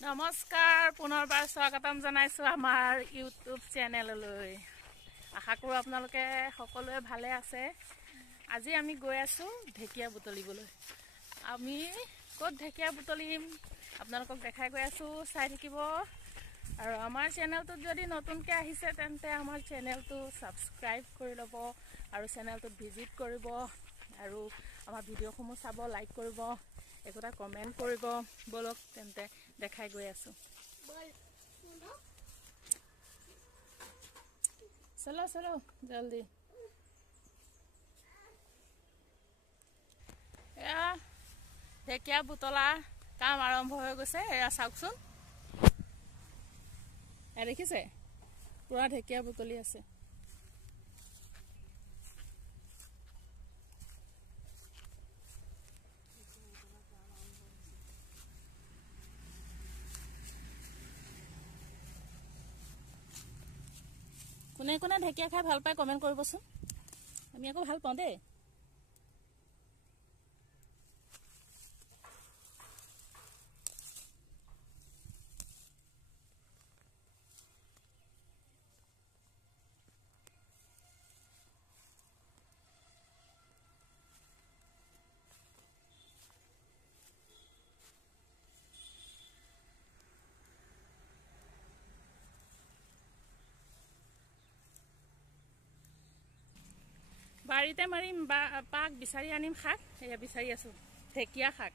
নমস্কাৰ পুনৰবাৰ স্বাগতম জনাইছো আমাৰ ইউটিউব চেনেললৈ। আশা কৰোঁ আপোনালোকে সকলোৱে ভালে আছে। আজি আমি গৈ আছো ঢেকীয়া বুটলিবলৈ। আমি ক'ত ঢেকীয়া বুটলিম আপোনালোকক দেখাই গৈ আছো, চাই থাকিব। আৰু আমাৰ চেনেলটোত যদি নতুনকৈ আহিছে তেন্তে আমাৰ চেনেলটো ছাবস্ক্ৰাইব কৰি ল'ব আৰু চেনেলটোত ভিজিট কৰিব আৰু আমাৰ ভিডিঅ'সমূহ চাব, লাইক কৰিব, একোটা কমেণ্ট কৰিব। বলক তেন্তে দেখাই গৈ আছো। চলো চলো জলদি। এয়া ঢেকীয়া বুটলা কাম আৰম্ভ হৈ গৈছে। এয়া চাওকচোন, এয়া দেখিছে পুৰা ঢেকীয়া বুটলি আছে। কোনে কোনে ঢেকীয়া খাই ভাল পায় কমেণ্ট কৰিবচোন। আমি আকৌ ভাল পাওঁ দেই। বাৰীতে মাৰিম পাক বিচাৰি আনিম শাক। এয়া বিচাৰি আছো ঢেকীয়া শাক।